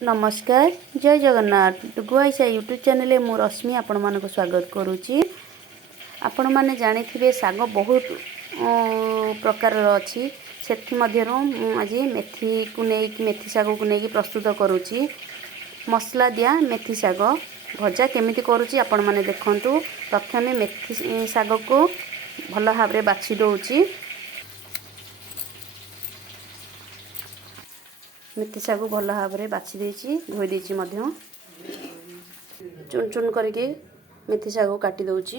नमस्कार जय Jagannath डुगुआईसा YouTube channel मु रश्मि आपण मानक स्वागत करुच्ची। आपण माने जानिथिबे साग बहुत प्रकार अच्छी से आज मेथी को नहीं मेथी साग को लेकिन प्रस्तुत करुच्ची। मसला दिया मेथी साग भजा केमिति करुच्ची आपण माने देखंतु। प्रथमे मेथी साग को भल भाव में बाछि दउची। मेथी साग भल भाव में बाछि देछि धोई देछि मध्य चुन चुन करके मेथी साग काटी दउची।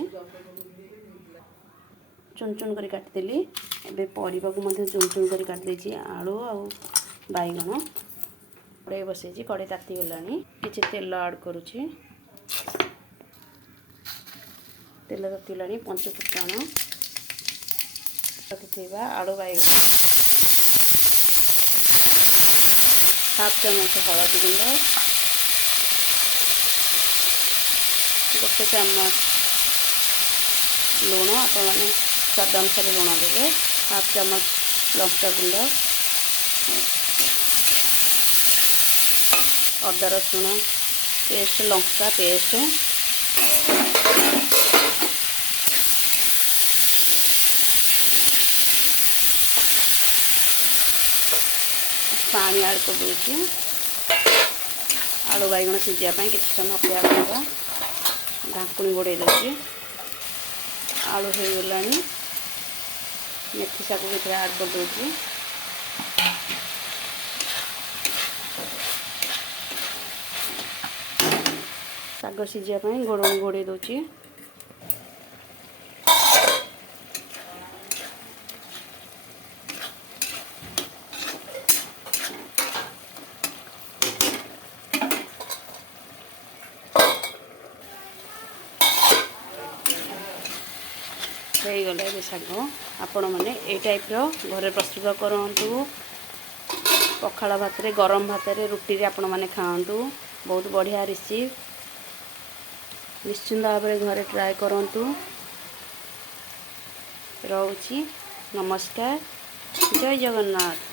चुन चुन कर काटी देली। एबे परिबा को मध्य चुन चुन कर काटी देछि आलू आ बैगन कड़ाई बसैछि। कड़ाई ताती गलानी किछि तेल ऐड करूछि। तेल तातीलानी पंच फुटण रखिथिबा आलू बैगन हाफ चम्मच हलदी गुंड गोटे चम्मच लुण आपण मैंने स्वाद अनुसार लुण देवे। हाफ चम्मच लंका गुंड अदा रसुण पेस्ट लंका पेस्ट पानी ऐड कर दूसरी। आलू बैगन सीझापी किसी समय अपेक्षा करवा ढाकुणी घोड़े दूसरी। आलू हो गला मेथी साग भी ऐड कर दूसरी। साग सीझापी घोड़णी घोड़े दूसरी। गला साग आपण मैंने ये टाइप घरे प्रस्तुत करूँ। पखाला भात रे गरम भात रे रुटी रे आपण मैंने खातु बहुत बढ़िया रेसिपी। निश्चिंत भाव में घरे ट्राए करूँ। रोची नमस्कार जय जगन्नाथ।